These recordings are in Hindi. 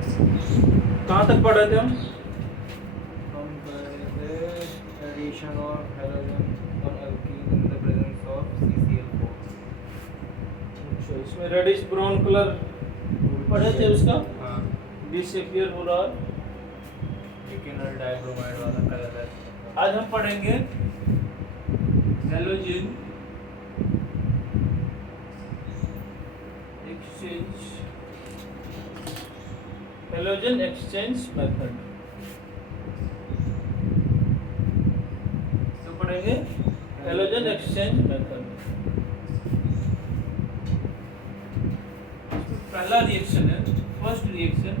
कहाँ तक पढ़े थे हम? हम पढ़े थे एडिशन ऑफ हैलोजन और alkene in the presence of CCl4। अच्छा, इसमें रेडिश ब्राउन कलर पढ़े थे उसका हाँ, डिसअपियर हो रहा है। इथेनॉल डाइब्रोमाइड वाला कलर है। आज हम पढ़ेंगे halogen exchange, halogen exchange method. तो पढ़ेंगे हैलोजन एक्सचेंज मेथड। पहला रिएक्शन है, फर्स्ट रिएक्शन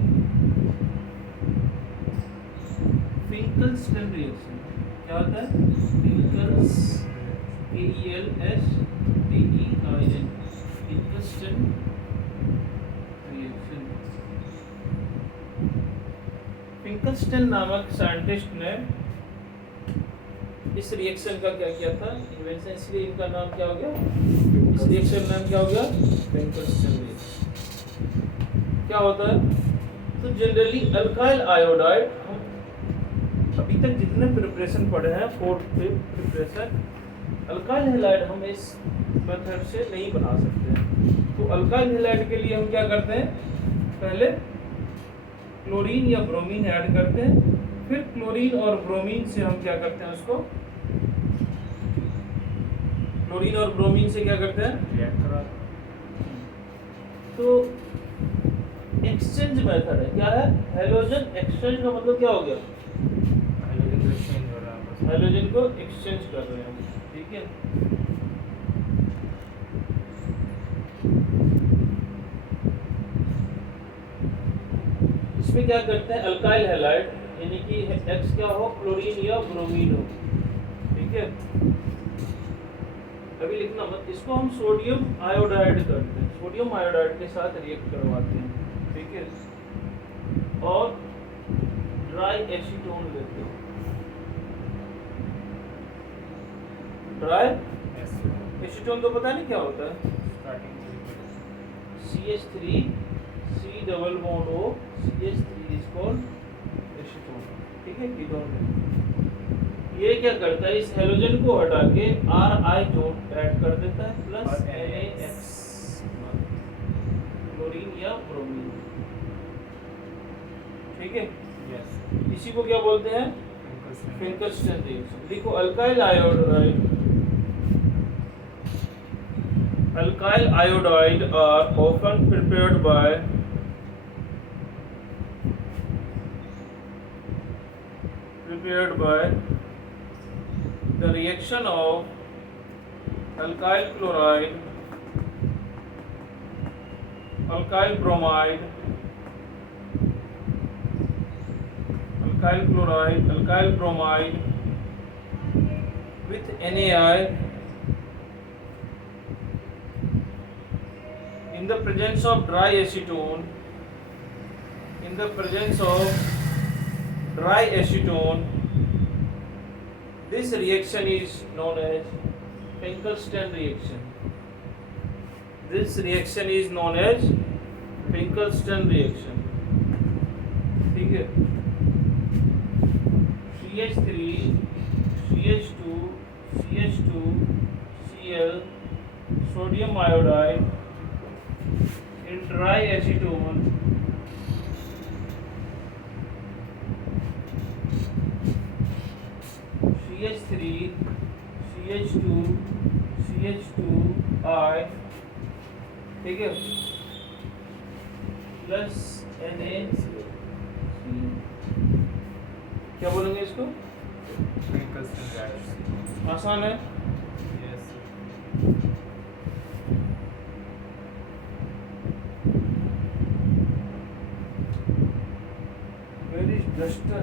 फिंकलस्टन रिएक्शन। क्या होता है? फिंकल्स FINKELSTEIN फिंकलस्टन रिएक्शन। फिंकलस्टन नामक साइंटिस्ट ने इस रिएक्शन का क्या किया था? इन्वेंशन, इसलिए इनका नाम क्या हो गया? इस रिएक्शन का नाम क्या हो गया? फिंकलस्टन रिएक्शन। क्या होता है? तो जनरली अल्काइल आयोडाइड, हम अभी तक जितने प्रिपरेशन पढ़े हैं, फोर्थ प्रिपरेशन, अल्काइल हैलाइड हम इस मेथड से नहीं बना सकते हैं। तो अल्काइल हैलाइड के लिए हम क्या करते हैं? पहले क्लोरीन या ब्रोमीन ऐड करते हैं, फिर क्लोरीन और ब्रोमीन से हम क्या करते हैं? उसको क्लोरीन और ब्रोमीन से क्या करते हैं? रिएक्ट करा। तो एक्सचेंज मेथड है। क्या है? हैलोजन एक्सचेंज का मतलब क्या हो गया? हाइड्रोजन को एक्सचेंज हो रहा है आपस में। हैलोजन को एक्सचेंज कर रहे हैं, ठीक है। इसमें क्या करते हैं? अल्काइल हैलाइड, यानी कि एक्स क्या हो? क्लोरीन या ब्रोमीन हो, ठीक है। अभी लिखना मत, इसको हम सोडियम आयोडाइड करते हैं, सोडियम आयोडाइड के साथ रिएक्ट करवाते हैं, ठीक है। और ड्राई एसीटोन लेते हैं। ड्राई एसीटोन तो पता नहीं क्या होता है? CH3 C double bond O CH3 is called acetone, ठीक है, कीटोन। ये क्या करता है? इस हैलोजन को हटा के RI जोड़ ऐड कर देता है प्लस NaX, क्लोरीन या ब्रोमीन, ठीक है। यस, इसी को क्या बोलते हैं? फिंकलस्टन रिएक्शन। देखो, alkyl iodide, alkyl iodide are often prepared by the reaction of alkyl chloride, alkyl bromide, alkyl chloride, alkyl bromide with NaI in the presence of dry acetone. In the presence of dry acetone, this reaction is known as Finkelstein reaction. This reaction is known as Finkelstein reaction, ठीक है। CH3 CH2 CH2 Cl sodium iodide in dry acetone CH3 CH2 CH2I, ठीक है, प्लस Na। क्या बोलेंगे इसको? आसान है। Yes, Where is duster?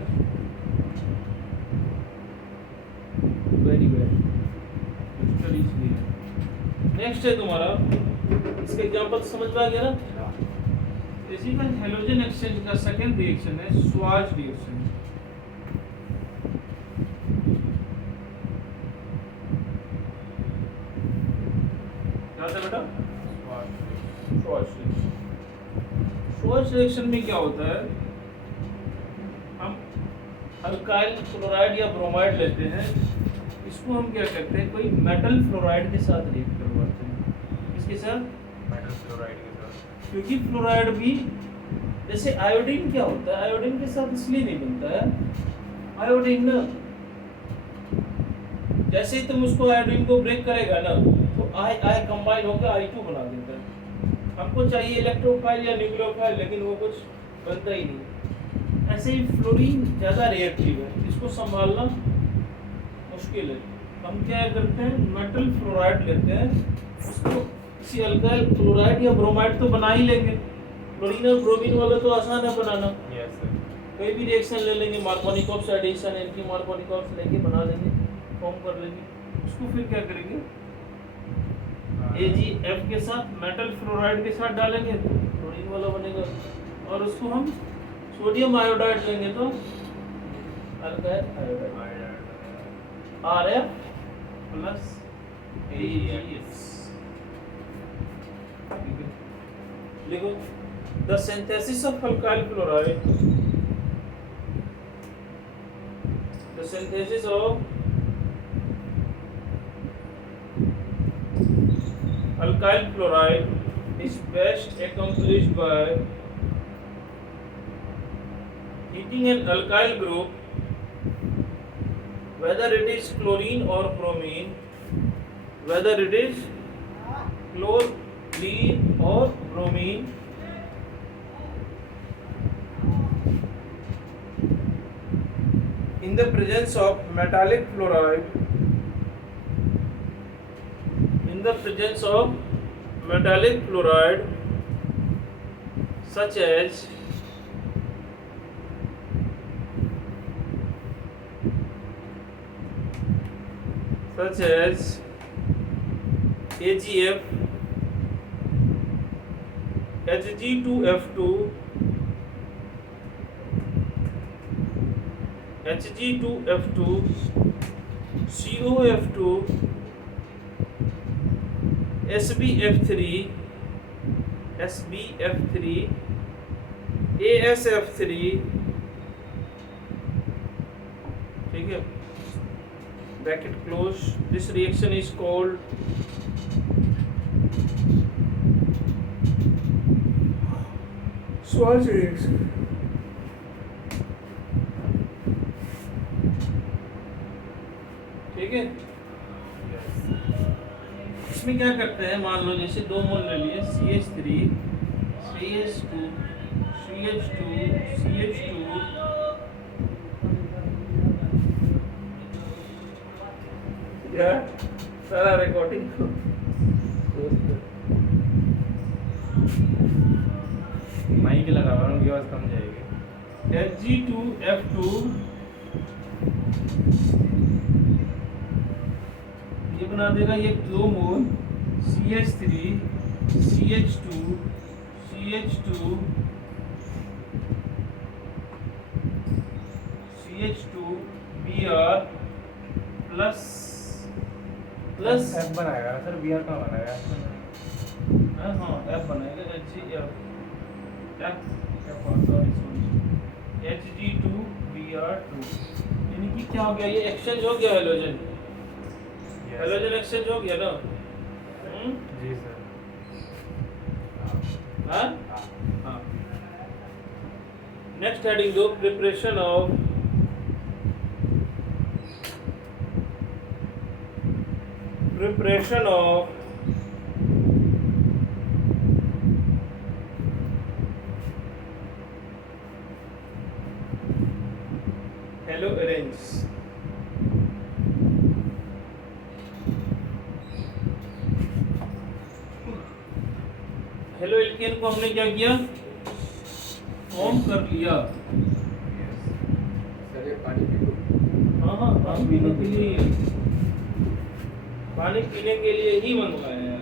Very bad. Duster is here. Next है तुम्हारा, इसका एग्जांपल समझ में आ गया ना? इसी का हैलोजन एक्सचेंज का सेकंड रिएक्शन है स्वाज रिएक्शन। क्या था बेटा? स्वाज फर्स्ट रिएक्शन में क्या होता है, हम अल्काइल क्लोराइड या ब्रोमाइड लेते हैं, इसको हम क्या करते हैं, कोई मेटल फ्लोराइड के साथ रिएक्ट करवाते हैं। किसके साथ? मेटल फ्लोराइड के साथ। क्योंकि फ्लोराइड भी, जैसे आयोडीन क्या होता है, आयोडीन के साथ इसलिए नहीं बनता है, आयोडीन ना जैसे ही तुम उसको आयोडीन को ब्रेक करेगा ना तो आई कंबाइन होकर I2 बना देता है। हमको चाहिए इलेक्ट्रोफाइल या न्यूक्लियोफाइल, लेकिन वो कुछ बनता ही नहीं। ऐसे ही फ्लोरीन ज़्यादा रिएक्टिव है, इसको संभालना मुश्किल है। हम क्या करते हैं, मेटल फ्लोराइड लेते हैं, उसको किसी अल्काइल क्लोराइड या ब्रोमाइड तो बना ही लेंगे। फ्लोरीन और ब्रोमीन वाला तो आसान है बनाना, यस सर। कोई भी रिएक्शन ले लेंगे, मार्कोनिकॉप्स एडिशन, एंटी मार्कोनिकॉप्स लेके बना लेंगे, फॉर्म कर लेंगे। उसको फिर क्या करेंगे, AgF के साथ मेटल फ्लोराइड के साथ डालेंगे तो फ्लोरीन वाला बनेगा, और उसको हम सोडियम आयोडाइड लेंगे तो alkyl iodide, Rf plus AgS। लिखो, the synthesis of alkyl chloride, the synthesis of alkyl chloride is best accomplished by heating an alkyl group, whether it is chlorine or bromine, whether it is chlorine or bromine, in the presence of metallic fluoride, in the presence of metallic fluoride such as AgF, Hg2F2, Hg2F2, COF2, SbF3, AsF3, ठीक है, bracket close. This reaction is called Schwarz reaction। ठीक है, इसमें क्या करते हैं, मान लो जैसे 2 मोल ले लिए CH3, CH2, CH2, CH2, यार सारा रिकॉर्डिंग माइक लगा हुआ है, उनकी आवाज कम जाएगी। Hg2F2, ये बना देगा ये 2 मोल CH3, CH2, CH2, CH2, Br plus F बनाएगा सर, Br कहाँ बनाएगा? हाँ F बनाएगा, HgF, Hg2Br2, यानी कि क्या हो गया, ये एक्सचेंज हो गया हेलोजन, हेलोजन एक्सचेंज हो गया ना। जी सर। हाँ हाँ। नेक्स्ट हेडिंग दो, preparation of hello arrange. Halo alkane को हमने क्या किया, फॉर्म कर लिया। सर ये पानी पी लो। हाँ हाँ, पानी पीने के लिए, पानी पीने के लिए ही मंगवाया है।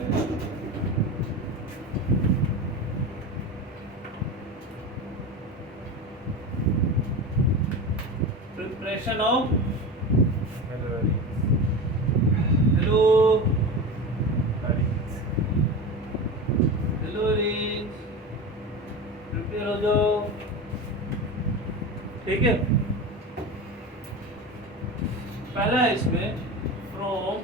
Preparation of halo halo range, prepare हो ठीक है, पहला है इसमें from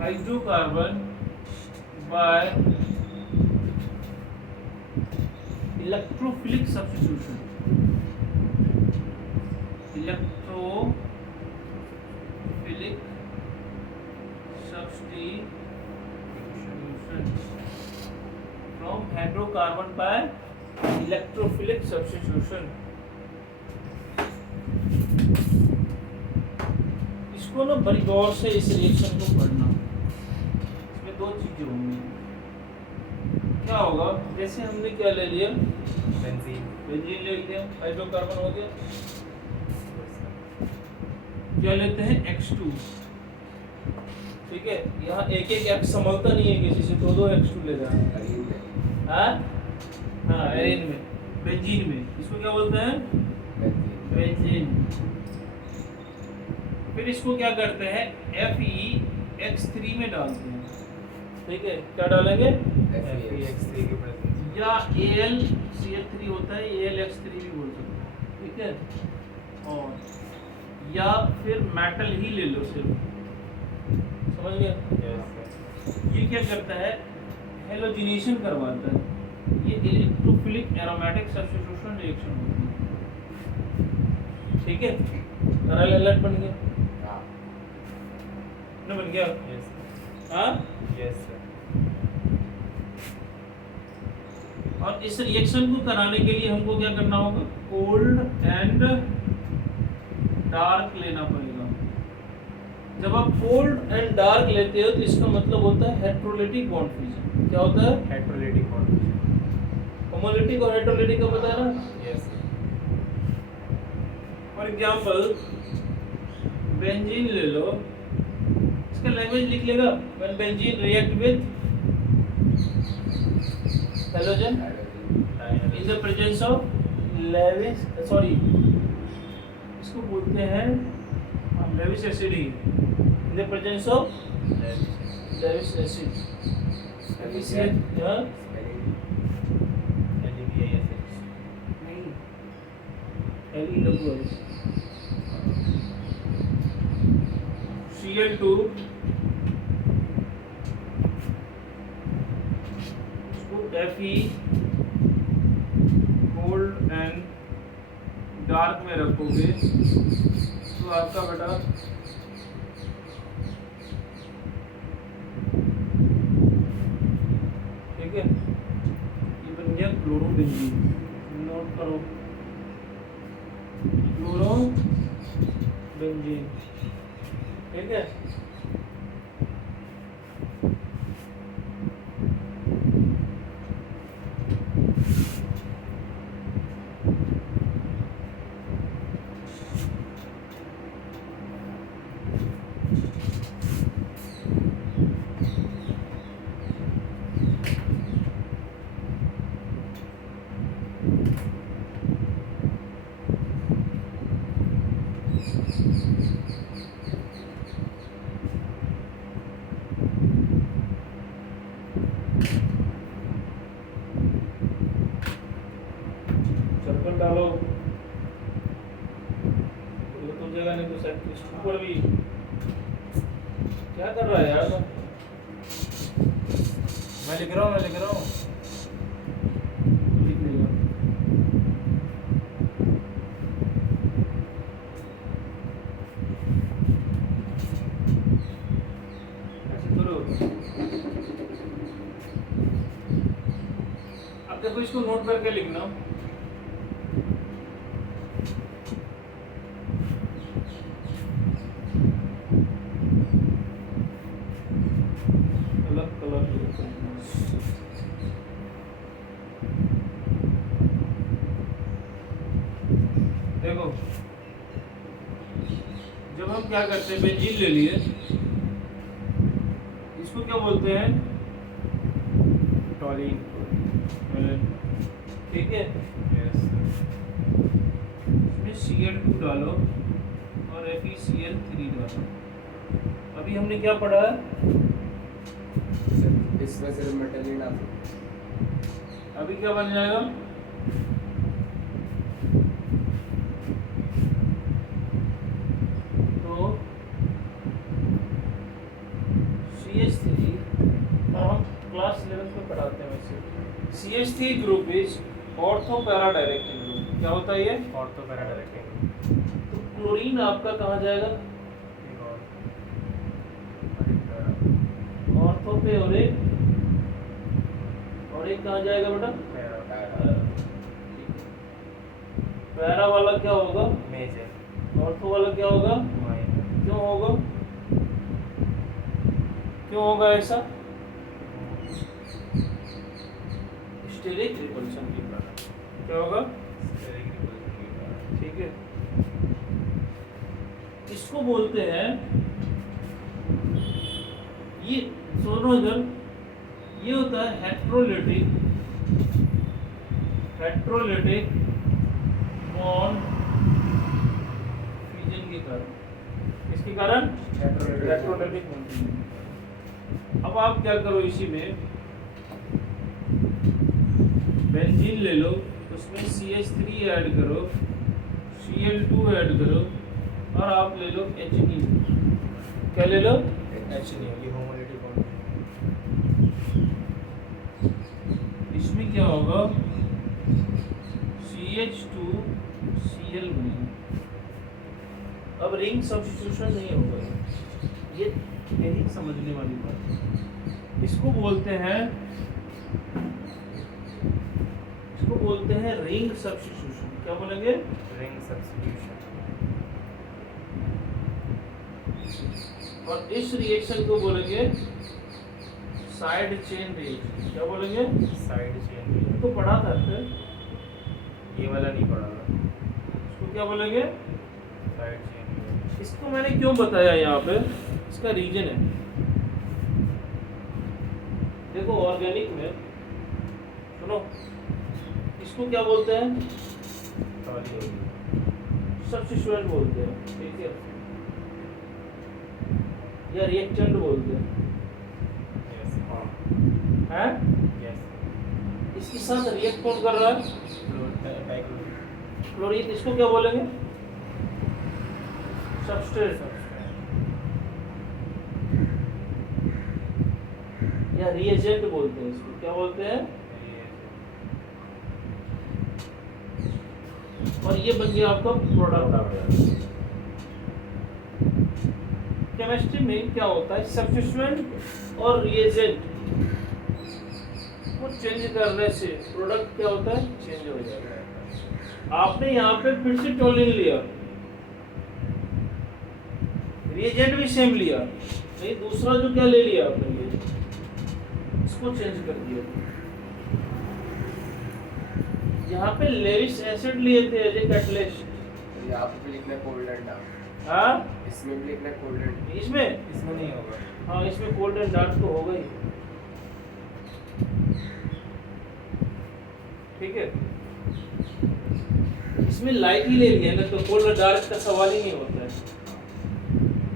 hydrocarbon by electrophilic substitution from hydrocarbon by electrophilic substitution. इसको ना बड़ी गौर से इस रिएक्शन को पढ़ना, इसमें दो चीजें होंगी। क्या होगा, जैसे हमने क्या ले लिया, बेंजीन ले लिया, हाइड्रोकार्बन हो गया, क्या लेते हैं X2, ठीक है। यहाँ एक एक X संभलता नहीं है किसी से, दो दो X2 ले रहा है, हाँ एरिन में, बेंजीन में, इसको क्या बोलते हैं, बेंजीन। फिर इसको क्या करते हैं, FeX3 में डालते हैं, ठीक है। क्या डालेंगे, FeX3 के प्रेजेंस या AlCH3 होता है, AlX3 भी बोल सकते हैं, ठीक है। और या फिर मेटल ही ले लो सिर्फ, समझ गए। ये क्या करता है, हेलोजिनेशन करवाता है, ये इलेक्ट्रोफिलिक एरोमेटिक सब्स्टिट्यूशन रिएक्शन होती है, ठीक है। करल अलर्ट बन गया, ना बन गया, हाँ यस सर। और इस रिएक्शन को कराने के लिए हमको क्या करना होगा, कोल्ड एंड डार्क लेना पड़ेगा। जब आप कोल्ड एंड डार्क लेते हो तो इसका मतलब होता है हेटेरोलिटिक बॉन्ड फ्यूजन। क्या होता है, हेटेरोलिटिक बॉन्ड। होमोलिटिक और हेटेरोलिटिक का पता है ना। यस। फॉर एग्जांपल बेंजीन ले लो, इसका लैंग्वेज लिख लेगा, when benzene react with halogen in the presence of Lewis, sorry इसको बोलते हैं लेविस एसिड ही, in the presence of Lewis acid, Cl2 Fe cold and dark में रखोगे तो आपका बेटा ठीक है, ये बन गया क्लोरोबेंजीन। नोट करो, क्लोरोबेंजीन, ठीक है। सर्कल डालो, ये तो जगह नहीं तो सेट ऊपर भी क्या कर रहा है यार, मैं लिख रहा हूँ लिख लेगा। ऐसे थोड़ा होता है। अब देखो इसको नोट करके लिखना, अलग कलर देखो। जब हम क्या करते हैं, बेंजीन ले लिए, इसको क्या बोलते हैं, टॉलीन। ठीक है। यस। इसमें Cl2 डालो और FeCl3 डालो। अभी हमने क्या पढ़ा है, इस इसमें सिर्फ मेटल ही डाल सकते अभी क्या बन जाएगा? तो CH3 और हम क्लास 11 में पढ़ाते हैं वैसे। CH3 group is ortho para directing group. क्या होता है ये? Ortho para directing. तो क्लोरीन आपका कहाँ जाएगा? एक और एक पैरा। ऑर्थो पे और एक कहाँ जाएगा बेटा? पैरा। पैरा वाला क्या होगा? मेजर। ऑर्थो वाला क्या होगा? माइनर। क्यों होगा? क्यों होगा ऐसा? स्टेरिक रिपल्शन के कारण। क्या होगा? ठीक है, इसको बोलते हैं, ये सुनो इधर, ये होता है हेट्रोलिटिक बॉन्ड फ्यूजन के कारण। इसके कारण हेट्रोलिटिक बॉन्ड फ्यूजन। अब आप क्या करो, इसी में बेंजीन ले लो, उसमें CH3 ऐड करो, Cl2 ऐड करो, और आप ले लो HNO। क्या ले लो? HNO, ये होमोलिटिक बॉन्ड। इसमें क्या होगा? CH2 Cl बनेगा। अब रिंग सब्स्टिट्यूशन नहीं होगा, ये यही समझने वाली बात है। इसको बोलते हैं रिंग सब्स्टिट्यूशन। क्या बोलेंगे? Ring substitution. और इस रिएक्शन को बोलेंगे साइड चेन रिएक्शन। क्या बोलेंगे? Side chain. तो पढ़ा था फिर, ये वाला नहीं पढ़ा था। इसको क्या बोलेंगे? Side chain. इसको मैंने क्यों बताया यहाँ पे, इसका रीजन है। देखो ऑर्गेनिक में, सुनो, इसको क्या बोलते हैं? सब्स्टिट्यूएंट बोलते हैं, ठीक है, या रिएक्टेंट बोलते हैं, हैं? इसके साथ रिएक्ट कौन कर रहा है? क्लोरीन। इसको क्या बोलेंगे? सबस्ट्रेट या रिएजेंट बोलते हैं इसको। क्या बोलते हैं? और ये बन गया आपका प्रोडक्ट। केमिस्ट्री में क्या होता है, सब्स्टिट्यूएंट और रिएजेंट को चेंज करने से प्रोडक्ट क्या होता है, चेंज हो जाता है। आपने यहाँ पे फिर से टोलिन लिया, रिएजेंट भी सेम लिया, नहीं दूसरा जो क्या ले लिया आपने, ये इसको चेंज कर दिया। यहाँ पे लेविस एसिड लिए थे एज ए कैटलिस्ट, यहाँ पे लिखना है कोल्ड एंड डार्क, हाँ इसमें भी लिखना है कोल्ड एंड, इसमें नहीं होगा। हाँ इसमें कोल्ड एंड डार्क तो होगा ही, ठीक है। इसमें लाइट ही ले लिया ना, तो कोल्ड और डार्क का सवाल ही नहीं होता है।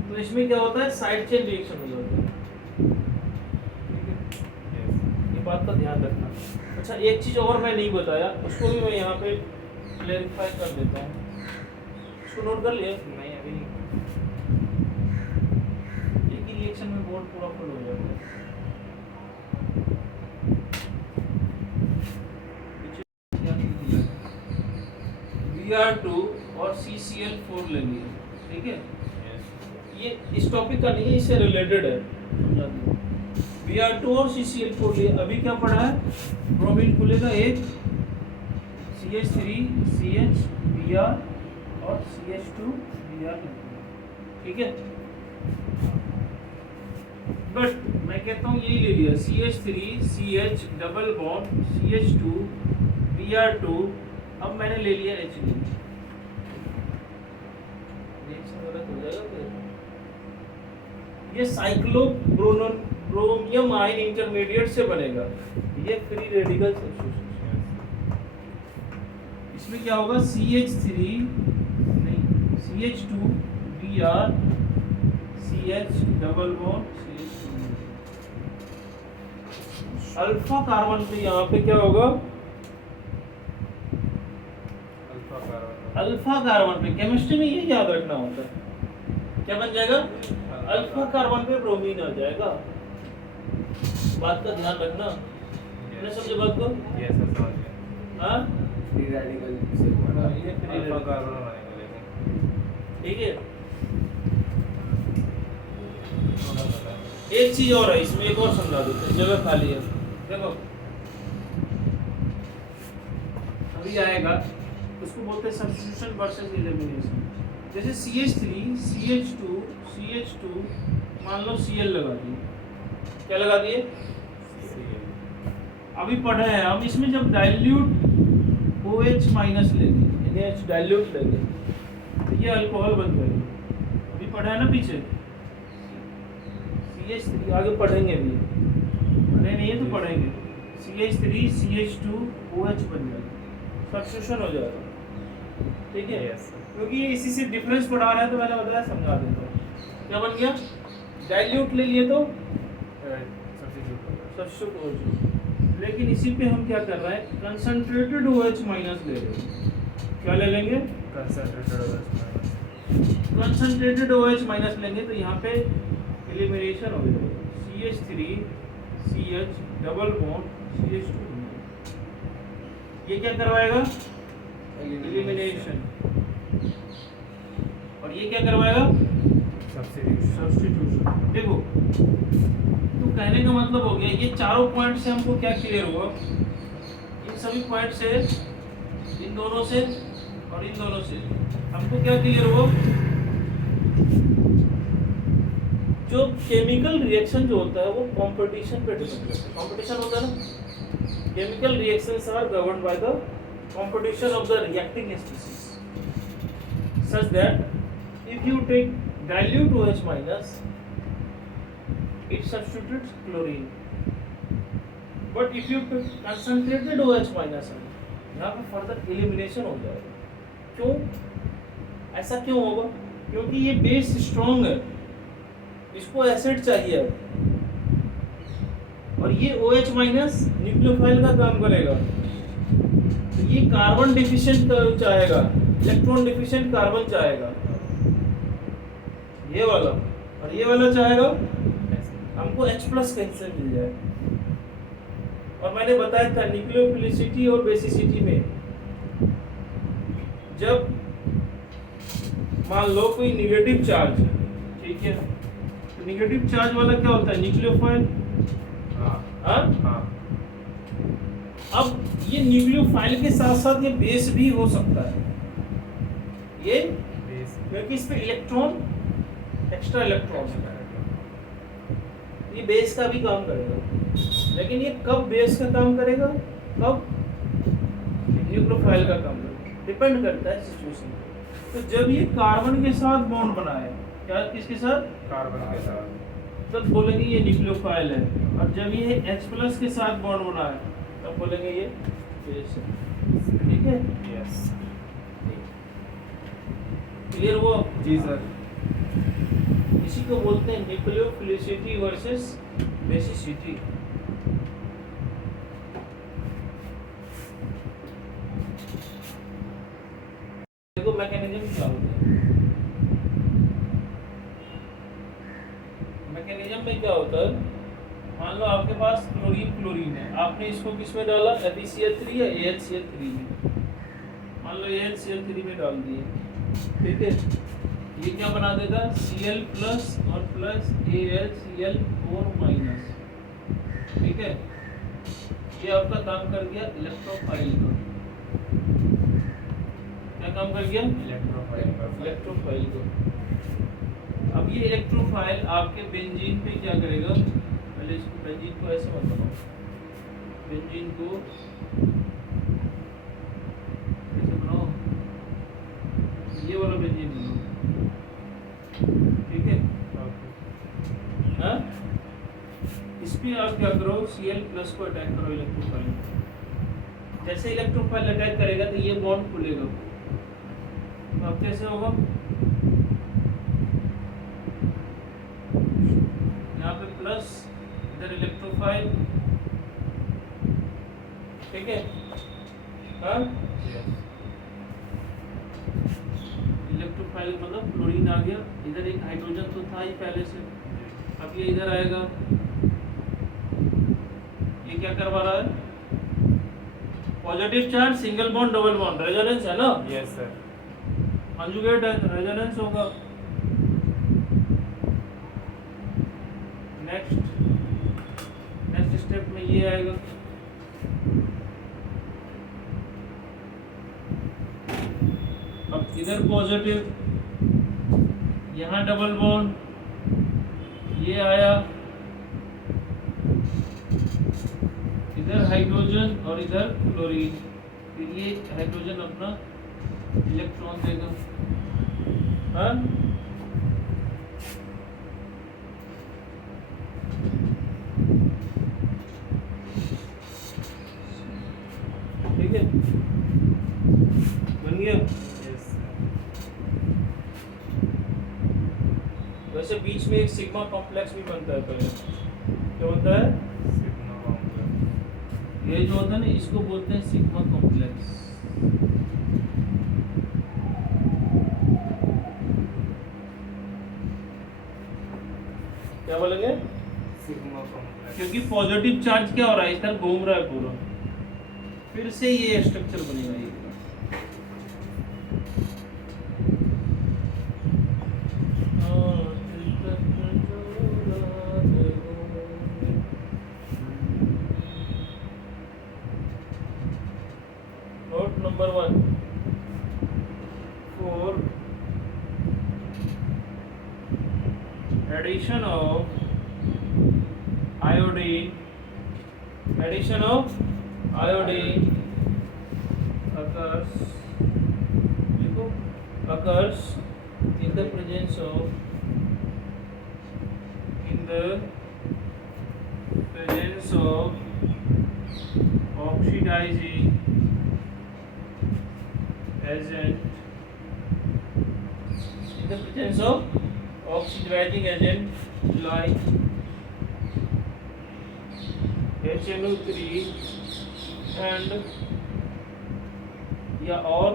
तो इसमें क्या होता है, साइड चेन रिएक्शन हो जाता है, ठीक है, ये बात का ध्यान रखना। अच्छा एक चीज और मैं नहीं बताया, उसको भी मैं यहाँ पे क्लेरिफाई कर देता हूँ, उसको नोट कर लिए। नहीं अभी एक ही रिएक्शन में बोर्ड पूरा फुल हो जाता है। Br2 और CCl4 ले लिए, ठीक है। ये इस टॉपिक का नहीं है, इससे रिलेटेड है, समझा दो। Br2 और CCl4 लिए, अभी क्या पढ़ा है, ब्रोमीन खुलेगा एक, CH3 CH Br और CH2 Br, ठीक है। बट मैं कहता हूँ यही ले लिया, CH3 CH double bond CH2 Br2, अब मैंने ले लिया Hd, रिएक्शन गलत हो जाएगा फिर। ये साइक्लोब्रोमियम आयन इंटरमीडिएट से बनेगा, ये फ्री रेडिकल सब्स्टिट्यूशन। इसमें क्या होगा, CH3 नहीं CH2 Br CH double bond CH2, alpha carbon पे यहाँ पे क्या होगा, अल्फा कार्बन पे केमिस्ट्री में ये याद रखना होता है, क्या बन जाएगा, अल्फा कार्बन पे ब्रोमीन आ जाएगा। बात का ध्यान रखना, तुमने समझे बात को? यस सर समझ गया। हाँ फ्री रेडिकल से बना। ये free अल्फा radical। कार्बन बनेगा लेकिन ठीक है। थोड़ा पता है। एक चीज और है इसमें, एक और समझा देते हैं, जगह खाली है। देखो अभी आएगा, उसको बोलते हैं सब्स्टिट्यूशन वर्सेस एलिमिनेशन। जैसे CH3 CH2 CH2 मान लो Cl लगा दिए, क्या लगा दिए, अभी पढ़े हैं हम, इसमें जब डाइल्यूट OH माइनस लेंगे NaH डाइल्यूट लेंगे तो ये अल्कोहल बन जाएगा। अभी पढ़ा है ना पीछे, CH3 आगे पढ़ेंगे भी, पढ़े नहीं है तो पढ़ेंगे, CH3 CH2 OH बन जाएगा, सब्स्टिट्यूशन हो जाएगा। ठीक है, Yes, sir. क्योंकि ये इसी से डिफरेंस पढ़ा रहा है तो मैंने बताया समझा देता हूँ। क्या बन गया, डाइल्यूट ले लिए तो सब्स्टिट्यूट OH, लेकिन इसी पे हम क्या कर रहे हैं, कंसंट्रेटेड OH माइनस ले रहे हैं। क्या ले लेंगे, कंसंट्रेटेड OH माइनस लेंगे तो यहाँ पे एलिमिनेशन हो जाएगा, CH3 CH double bond CH2, ये क्या करवाएगा, एलिमिनेशन, और ये क्या करवाएगा, सब्स्टिट्यूशन। देखो तो कहने का मतलब हो गया, ये चारों पॉइंट से हमको क्या क्लियर हुआ, इन सभी पॉइंट से, इन दोनों से और इन दोनों से हमको क्या क्लियर हुआ, जो केमिकल रिएक्शन जो होता है वो कंपटीशन पे डिपेंड करता है। कंपटीशन होता है ना, chemical reactions are governed by the competition of the reacting species such that if you take dilute OH minus it substitutes chlorine, but if you take concentrated OH minus यहाँ पे फर्दर एलिमिनेशन हो जाएगा। क्यों ऐसा क्यों होगा, क्योंकि ये बेस स्ट्रॉन्ग है, इसको एसिड चाहिए और ये OH माइनस न्यूक्लियोफाइल का काम करेगा, तो ये कार्बन डिफिशिएंट चाहेगा, इलेक्ट्रॉन डिफिशिएंट कार्बन चाहेगा, ये वाला, और ये वाला चाहेगा हमको H प्लस कहीं से मिल जाए। और मैंने बताया था न्यूक्लियोफिलिसिटी और बेसिसिटी में, जब मान लो कोई निगेटिव चार्ज, ठीक है, तो निगेटिव चार्ज वाला क्या होता है, न्यूक्लियोफाइल। हाँ, अब ये न्यूक्लियोफाइल के साथ साथ ये बेस भी हो सकता है, ये क्योंकि इस पे इलेक्ट्रॉन एक्स्ट्रा इलेक्ट्रॉन है, ये बेस का भी काम करेगा, लेकिन ये कब बेस का काम करेगा, कब न्यूक्लियोफाइल का काम करेगा, डिपेंड करता है सिचुएशन पे। तो जब ये कार्बन के साथ बॉन्ड बनाए, क्या किसके साथ, कार्बन के साथ, तब बोलेंगे ये न्यूक्लियोफाइल है, और जब ये H प्लस के साथ बॉन्ड बनाए तब बोलेंगे ये बेस है। ठीक है, यस क्लियर हुआ? जी सर। इसी को बोलते हैं न्यूक्लियोफिलिसिटी वर्सेस बेसिसिटी। देखो मैकेनिज्म क्या होता है, मैकेनिज्म में क्या होता है, मान लो आपके पास क्लोरीन है, आपने इसको किस में डाला, FeCl3 या AlCl3 में, मान लो AlCl3 में डाल दिए, ठीक है, ये क्या बना देगा, Cl प्लस और प्लस AlCl4 माइनस, ठीक है, ये आपका काम कर गया इलेक्ट्रोफाइल का, क्या काम कर गया, इलेक्ट्रोफाइल को। अब ये इलेक्ट्रोफाइल आपके बेंजीन पे क्या करेगा, पहले इसको बेंजीन को ऐसे मत बनाओ, बेंजीन को ऐसे बनाओ, ये वाला बेंजीन बनाओ, ठीक है, हाँ, इस पे आप क्या करो, Cl प्लस को अटैक करो इलेक्ट्रोफाइल, जैसे इलेक्ट्रोफाइल अटैक करेगा तो ये बॉन्ड खुलेगा, तो अब कैसे होगा, यहाँ पे प्लस, इधर इलेक्ट्रोफाइल, ठीक है। हाँ, Yes. इलेक्ट्रोफाइल मतलब क्लोरीन आ गया, इधर एक हाइड्रोजन तो था ही पहले से, अब ये इधर आएगा, ये क्या करवा रहा है, positive charge single bond double bond, resonance है ना, Yes, sir. कंजुगेट है, रेजोनेंस होगा। नेक्स्ट स्टेप में ये आएगा, अब इधर पॉजिटिव, यहाँ डबल बॉन्ड, ये आया, इधर हाइड्रोजन और इधर क्लोरीन, फिर ये हाइड्रोजन अपना इलेक्ट्रॉन देगा। हाँ, ठीक है, बन गया। Yes, sir. वैसे बीच में एक सिग्मा कॉम्प्लेक्स भी बनता है पहले, क्या बनता है, Sigma complex. ये जो होता है ना इसको बोलते हैं सिग्मा कॉम्प्लेक्स। क्या बोलेंगे, Sigma complex. क्योंकि पॉजिटिव चार्ज क्या हो रहा है, इस तरह घूम रहा है पूरा, फिर से ये स्ट्रक्चर बनेगा ये पूरा। Note number 1, for addition of iodine occurs in the presence of oxidizing agent, in the presence of oxidizing agent like HNO3 and या और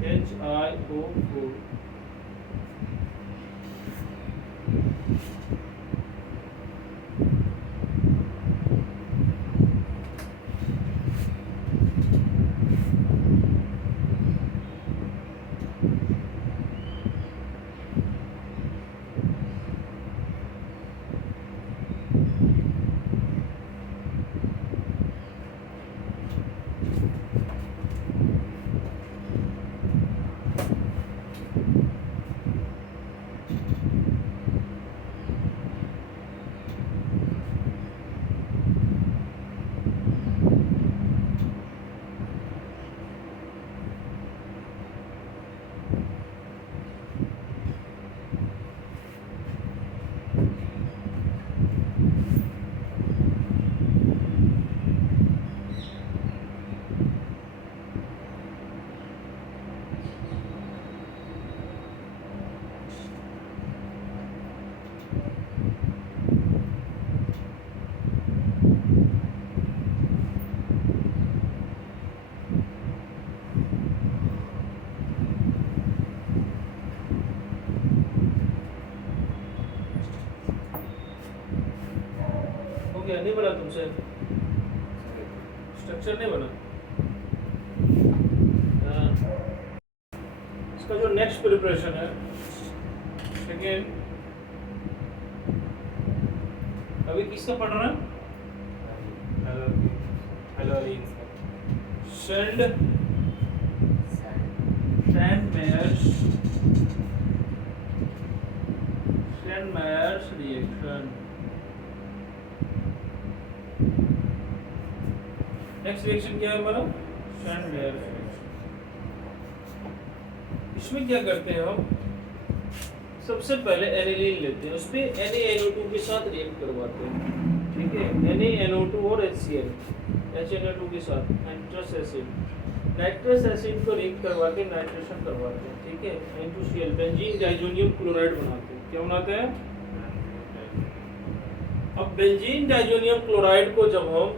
HiO4। क्या नहीं बना तुमसे, स्ट्रक्चर नहीं बना। इसका जो नेक्स्ट प्रिपरेशन है, सेकेंड, अभी किसका पढ़ रहा है, Halogen. शेल्ड सैंडमेयर्स रिएक्शन। नेक्स्ट रिएक्शन क्या है हमारा, सैंडमेयर रिएक्शन। इसमें क्या करते हैं हम, सबसे पहले एनिलीन लेते हैं, उसपे NaNO2 के साथ रिएक्ट करवाते हैं, ठीक है, NaNO2 और HCl HNO2 के साथ नाइट्रस एसिड को रिएक्ट करवा के नाइट्रेशन करवाते हैं, ठीक है, N2Cl बेंजीन डाइजोनियम क्लोराइड बनाते हैं। क्या बनाते हैं, अब बेंजीन डाइजोनियम क्लोराइड को जब हम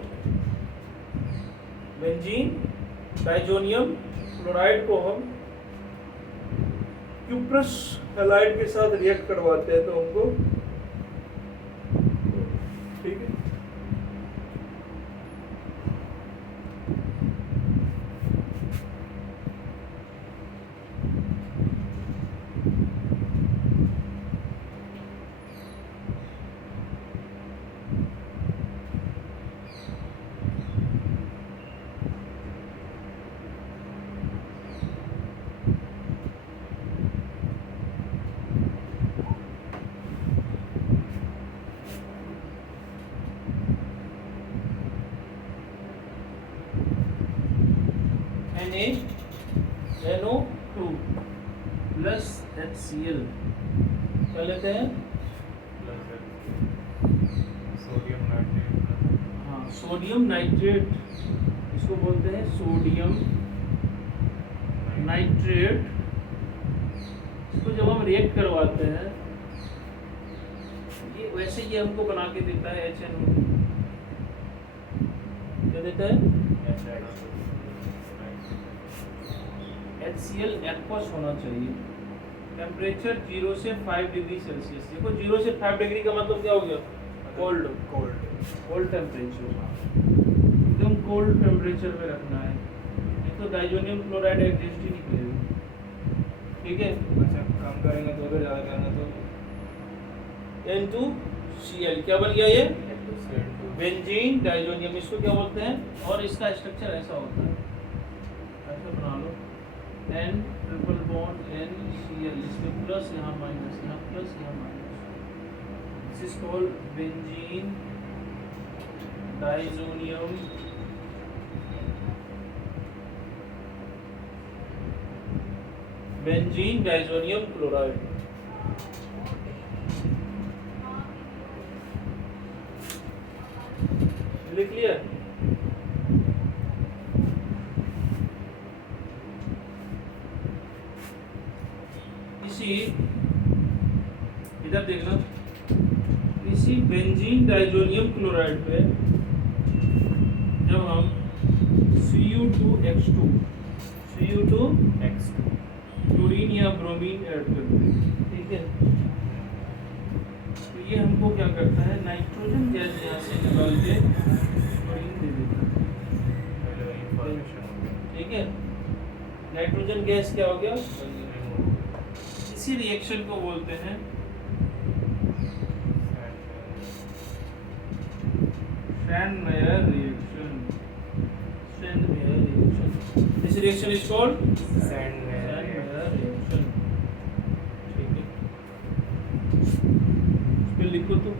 बेंजीन डाइजोनियम क्लोराइड को हम क्यूप्रस हैलाइड के साथ रिएक्ट करवाते हैं तो हमको ठीक है। NaNO2 प्लस HCl क्या लेते हैं? Sodium nitrate. हाँ, सोडियम नाइट्रेट, इसको बोलते हैं सोडियम नाइट्रेट। इसको जब हम रिएक्ट करवाते हैं, ये वैसे ये हमको बना के देता है HNO, क्या देता है? HCl एक्वस होना चाहिए। टेम्परेचर 0 से 5 डिग्री सेल्सियस। देखो 0 से 5 डिग्री का मतलब क्या हो गया? कोल्ड टेम्परेचर, एकदम कोल्ड टेम्परेचर पे रखना है, नहीं तो डाइजोनियम क्लोराइड एग्जिस्ट ही नहीं करेगा। ठीक है, अच्छा, कम करेंगे तो ज़्यादा करेंगे तो N2Cl क्या बन गया ये? बेंजीन डाइजोनियम, इसको क्या बोलते हैं? और इसका स्ट्रक्चर ऐसा होता है, ऐसा बना लो, N ट्रिपल बॉन्ड NCl, इसमें प्लस यहाँ माइनस, यहाँ प्लस यहाँ minus. This is called benzene diazonium chloride. लिख लिया? इसी इधर देखना, इसी बेंजीन डाइजोनियम क्लोराइड पे जब हम Cu2X2 क्लोरीन या ब्रोमीन ऐड करते हैं, ठीक है, तो ये हमको क्या करता है? नाइट्रोजन गैस यहाँ से निकाल के क्लोरीन दे देता है। ठीक है, नाइट्रोजन गैस क्या हो गया? इसी रिएक्शन को बोलते हैं Sandmeyer reaction। This reaction is called Sandmeyer reaction। ठीक है, इसको लिखो तो,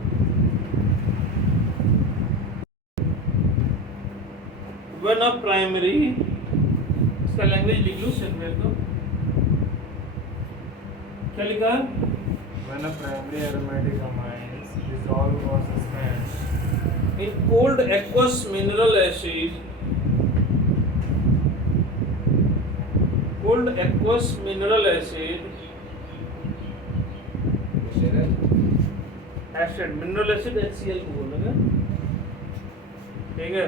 when a primary, इसका लैंग्वेज लिख लो Sandmeyer का, क्या लिखा है? When a primary aromatic amines dissolve or suspend in cold aqueous mineral acid, acid mineral acid HCl को बोलेंगे, ठीक है,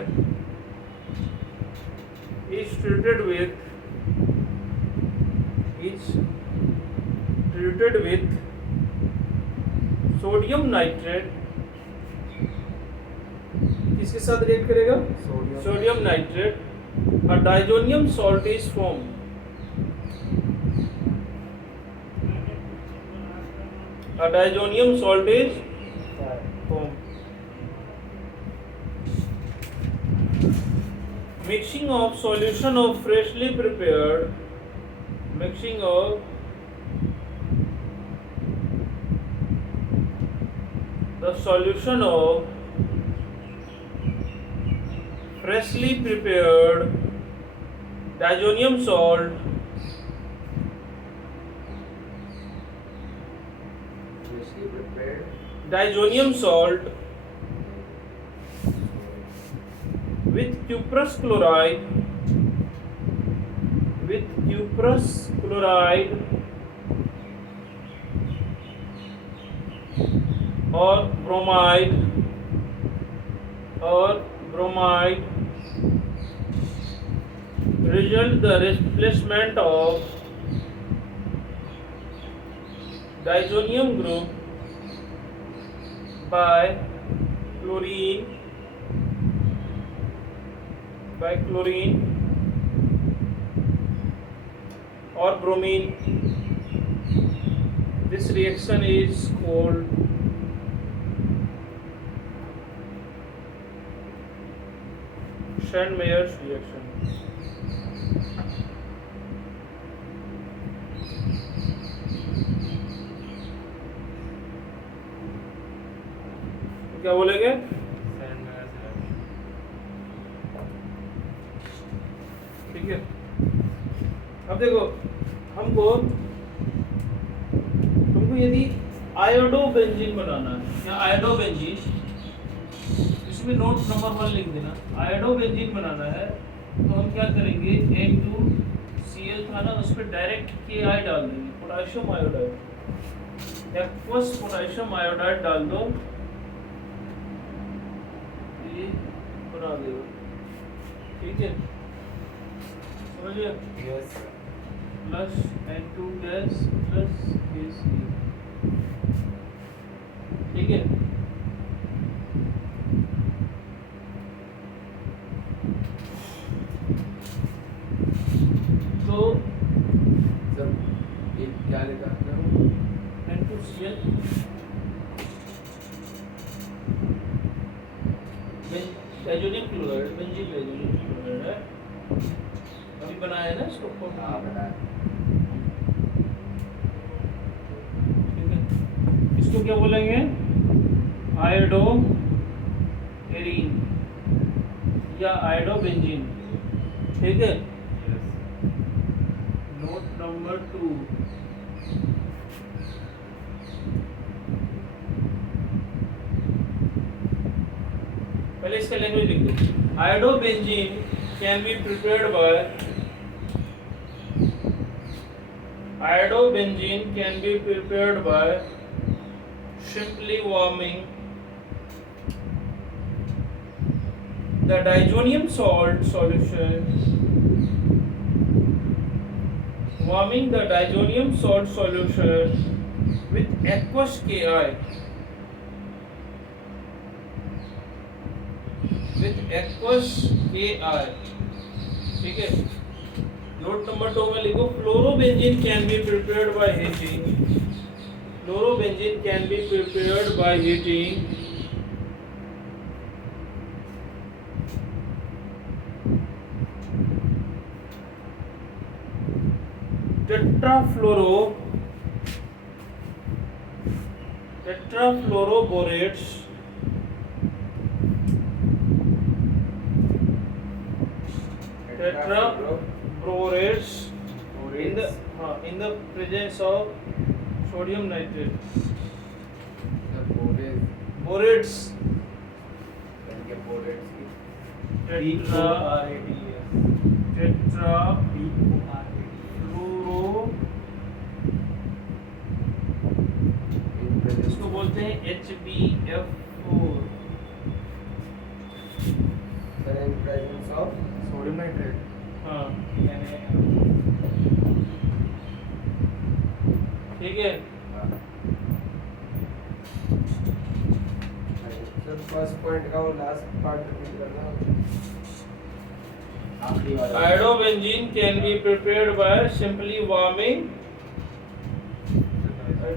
is treated with sodium nitrate, किसके साथ रिएक्ट करेगा? Sodium nitrate. A diazonium salt is formed। A diazonium salt is formed। Mixing of solution of freshly prepared, the solution of freshly prepared diazonium salt with cuprous chloride or bromide result the replacement of diazonium group by chlorine or bromine. This reaction is called Sandmeyer's reaction. क्या बोलेंगे? ठीक है, अब देखो हमको यदि आयोडोबेंजीन बनाना है, या आयोडोबेंजीन, इसमें नोट नंबर 1 लिख देना। आयोडोबेंजीन बनाना है तो हम क्या करेंगे, N2Cl था ना, उस पर डायरेक्ट KI डाल देंगे, potassium iodide, aqueous potassium iodide डाल दो, ये बना देगा। ठीक है, समझिए, yes plus N2 gas plus KCl। ठीक है, तो सर ये क्या लिखा आपने? N2Cl diazonium chloride, benzene diazonium chloride है, अभी बनाया है ना इसको। हाँ बनाया। ठीक है, इसको क्या बोलेंगे, आयोडोएरीन या आयोडोबेंजीन। ठीक है, नोट नंबर 2, पहले इसका लैंग्वेज लिख दो। Iodobenzene can be prepared by simply warming the diazonium salt solution with aqueous KI, ठीक है। नोट नंबर 2 में लिखो, fluorobenzene can be prepared by heating, tetrafluoroborates in the presence of sodium nitrate, borates, इसको बोलते हैं HbF4। Sodium nitrate. हाँ, ठीक है। सर फर्स्ट पॉइंट का वो लास्ट पार्ट रिपीट करना, आखिरी वाला। Iodobenzene can be prepared by simply warming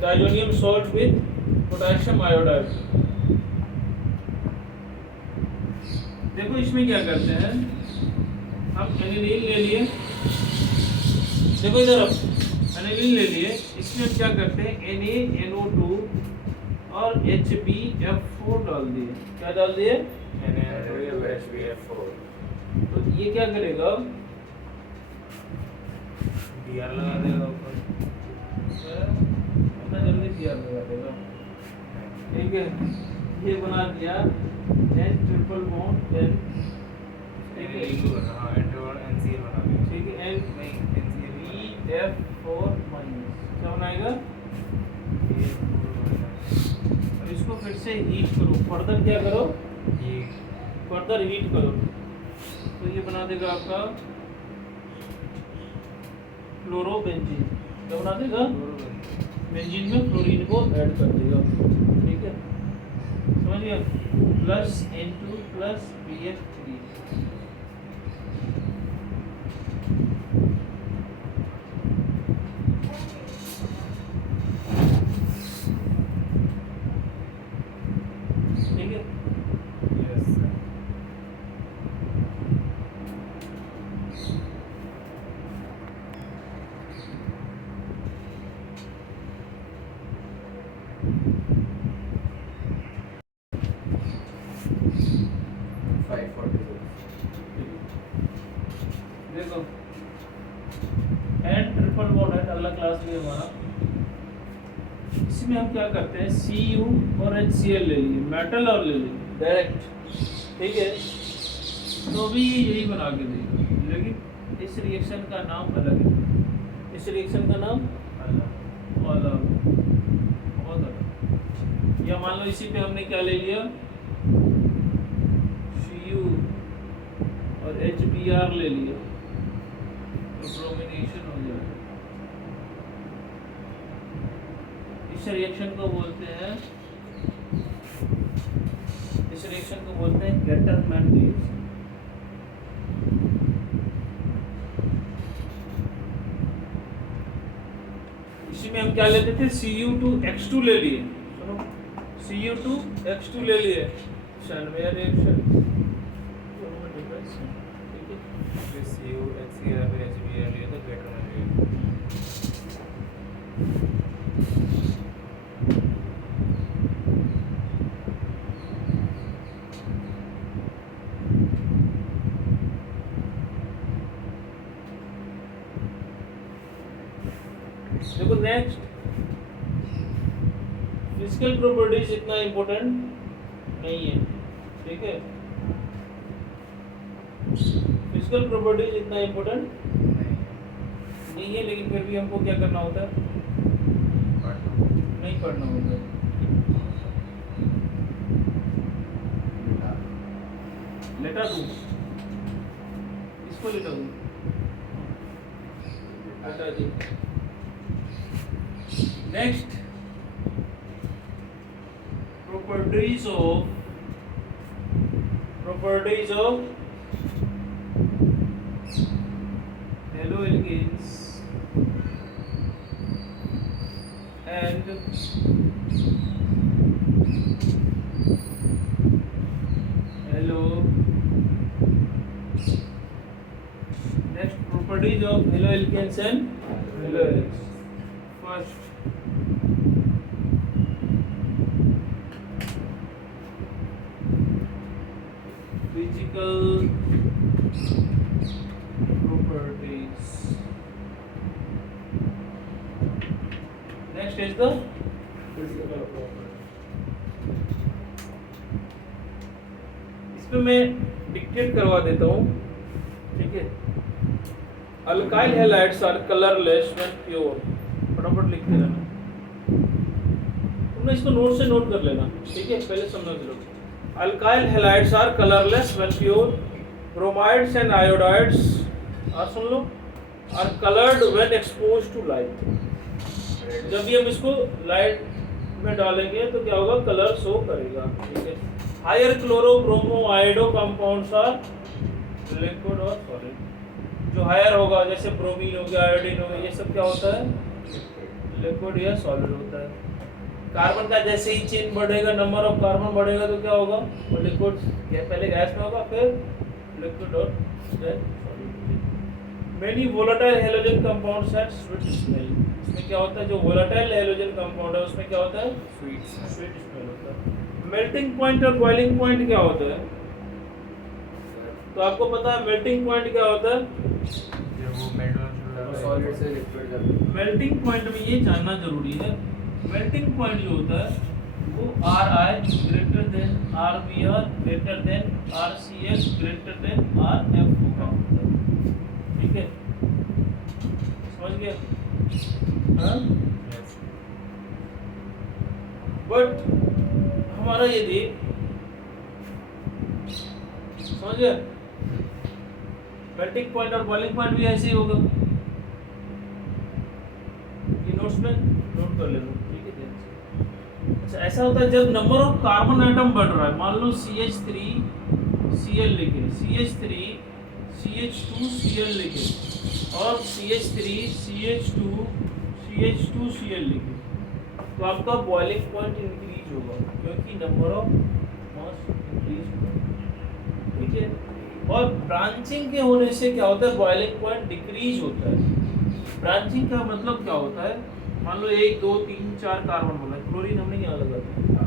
diazonium salt with potassium iodide। देखो इसमें क्या करते हैं, हम एनिलीन ले लिए, देखो इधर एनिलीन ले लिए, इसमें हम क्या करते हैं, NaNO2 और HbF4 डाल दिए। क्या डाल दिए, HbF4। तो ये क्या करेगा, Br लगा देगा ऊपर। अपना जल्दी Br लगा देगा। ठीक है, ये बना दिया N ट्रिपल बॉन्ड N। ठीक है, हाँ NCl बना देगा। ठीक है, N नहीं NCF4 माइनस क्या बनाएगा, अब इसको फिर से हीट करो, फर्दर क्या करो, फर्दर हीट करो, तो ये बना देगा आपका क्लोरोबेंजीन, क्या बना देगा? बेंजीन में क्लोरीन को ऐड कर देगा, ठीक है, समझ गया? प्लस N2 प्लस BF3, ठीक है। Yes, sir. फाइव फोर्टी देखो एंड ट्रिपल बॉन्ड है, अगला क्लास भी हमारा, इसमें हम क्या करते हैं, Cu और HCl ले लिए, मेटल और ले लिए डायरेक्ट, ठीक है, तो भी यही बना के देगा, लेकिन इस रिएक्शन का नाम अलग है, इस रिएक्शन का नाम अलग, बहुत अलग। या मान लो इसी पे हमने क्या ले लिया, Cu और HBr ले लिया, तो ब्रोमिनेशन हो जाएगा। इस रिएक्शन को बोलते हैं, इस रिएक्शन को बोलते हैं गेटरमैन रिएक्शन। इसी में हम क्या लेते थे, Cu2X2 ले लिए, सुनो, Cu2X2 ले लिए, शानवेयर रिएक्शन, दोनों में डिफरेंस है, ठीक है। फिर CU, HCl, फिर HBr लिया तो Gatorman लिया। देखो नेक्स्ट, फिजिकल प्रॉपर्टीज इतना इम्पोर्टेंट नहीं है, ठीक है, फिजिकल प्रॉपर्टीज इतना इम्पोर्टेंट नहीं है, लेकिन फिर भी हमको क्या करना होता है, नहीं पढ़ना होता है। लेटा दूं, इसको लेटा दूं, लेटा दी। Next, properties of haloalkanes and next, properties of haloalkanes and haloalkanes. First, physical properties. Next is the physical properties. इसमें मैं डिक्टेट करवा देता हूँ, ठीक है। Alkyl halides are colourless when pure, फटाफट लिख देना, तुमने इसको नोट से नोट कर लेना, ठीक है, पहले समझ लो। Alkyl halides are colorless when pure. Bromides and iodides are, soon low, are colored when exposed to light. जब भी हम इसको लाइट में डालेंगे तो क्या होगा, कलर शो करेगा, ठीक है। Higher chloro bromo iodo compounds are liquid और solid. जो हायर होगा जैसे ब्रोमीन हो गया, आयोडीन हो गया, ये सब क्या होता है, लिक्विड या सॉलिड होता है। कार्बन का जैसे ही चेन बढ़ेगा, नंबर ऑफ कार्बन बढ़ेगा तो क्या होगा, वो लिक्विड, पहले गैस में होगा, फिर लिक्विड और then solid. Many volatile halogen compounds have sweet smell. इसमें क्या होता है, जो वोलेटाइल हैलोजन कंपाउंड है उसमें क्या होता है, स्वीट स्मेल होता है। मेल्टिंग पॉइंट और बॉइलिंग पॉइंट क्या होता है, तो आपको पता है मेल्टिंग पॉइंट क्या होता है, जब वो मेल्ट होना शुरू हो सॉलिड से लिक्विड जाता है। मेल्टिंग पॉइंट में ये जानना जरूरी है, मेल्टिंग पॉइंट जो होता है वो Ri greater than Rbr greater than Rcl greater than Rfo का होता है, ठीक है, समझ गए? हाँ, बट हमारा ये देख, समझ गए, मेल्टिंग पॉइंट और बॉइलिंग पॉइंट भी ऐसे ही होगा, नोट्स में नोट कर लेना, ठीक है ध्यान से। अच्छा ऐसा होता है जब नंबर ऑफ कार्बन आइटम बढ़ रहा है, मान लो CH3Cl लिखे, CH3CH2Cl लिखे और CH3CH2CH2Cl लिखे, तो आपका बॉइलिंग पॉइंट इंक्रीज होगा क्योंकि नंबर ऑफ मास इंक्रीज होगा, ठीक है। और ब्रांचिंग के होने से क्या होता है, बॉइलिंग पॉइंट डिक्रीज होता है। ब्रांचिंग का मतलब क्या होता है, मान लो 1 2 3 4 कार्बन बोला, क्लोरीन हमने यहाँ लगा दिया,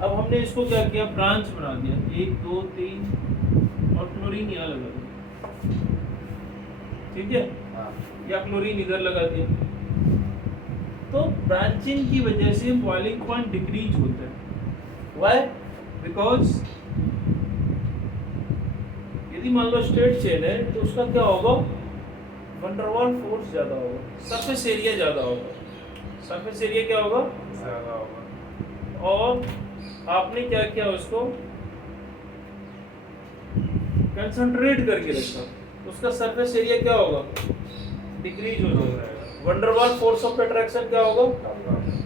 अब हमने इसको क्या किया, ब्रांच बना दिया, 1 2 3 और क्लोरीन यहाँ लगा दिया, ठीक है, या क्लोरीन इधर लगा दिया। तो ब्रांचिंग की वजह से बॉइलिंग पॉइंट डिक्रीज होता है। व्हाई? बिकॉज यदि मान लो स्टेट चेन है तो उसका क्या होगा, वंडरवाल फोर्स ज्यादा होगा, सरफेस एरिया ज्यादा होगा, सरफेस एरिया क्या होगा, ज्यादा होगा। और आपने क्या किया, उसको कंसंट्रेट करके रखा, उसका सरफेस एरिया क्या होगा, डिक्रीज हो जाएगा, वंडरवाल फोर्स ऑफ अट्रैक्शन क्या होगा,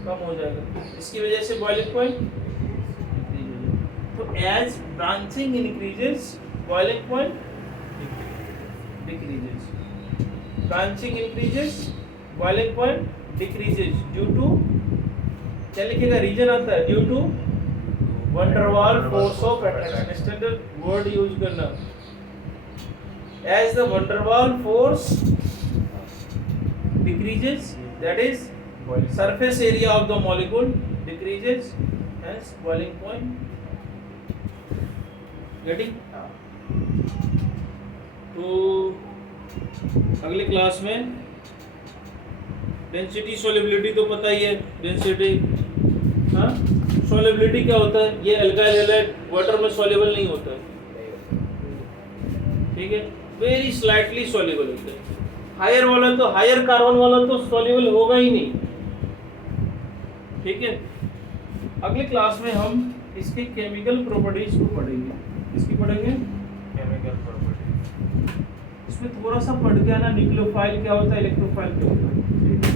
कम हो जाएगा, इसकी वजह से बॉइलिंग पॉइंट डिक्रीज हो जाएगा। तो as branching increases boiling point decreases, branching increases boiling point decreases due to, क्या लिखेगा, रीजन आता है, due to van der Waals force of attraction, standard word use करना, as the van der Waals force decreases, that is surface area of the molecule decreases, hence boiling point, getting? तो अगले क्लास में डेंसिटी सॉल्युबिलिटी तो पता ही है, डेंसिटी, हाँ, सॉल्युबिलिटी क्या होता है, ये अल्काइल हैलाइड वाटर में सॉल्युबल नहीं होता है, ठीक है, वेरी स्लाइटली सॉल्युबल होता है, हायर वाला तो, हायर कार्बन वाला तो सॉल्युबल होगा ही नहीं, ठीक है। अगले क्लास में हम इसके केमिकल प्रॉपर्टीज को पढ़ेंगे, इसकी पढ़ेंगे केमिकल प्रॉपर्टीज, इसमें थोड़ा सा पढ़ के आना, न्यूक्लियोफाइल क्या होता है, इलेक्ट्रोफाइल क्या होता है, ठीक है।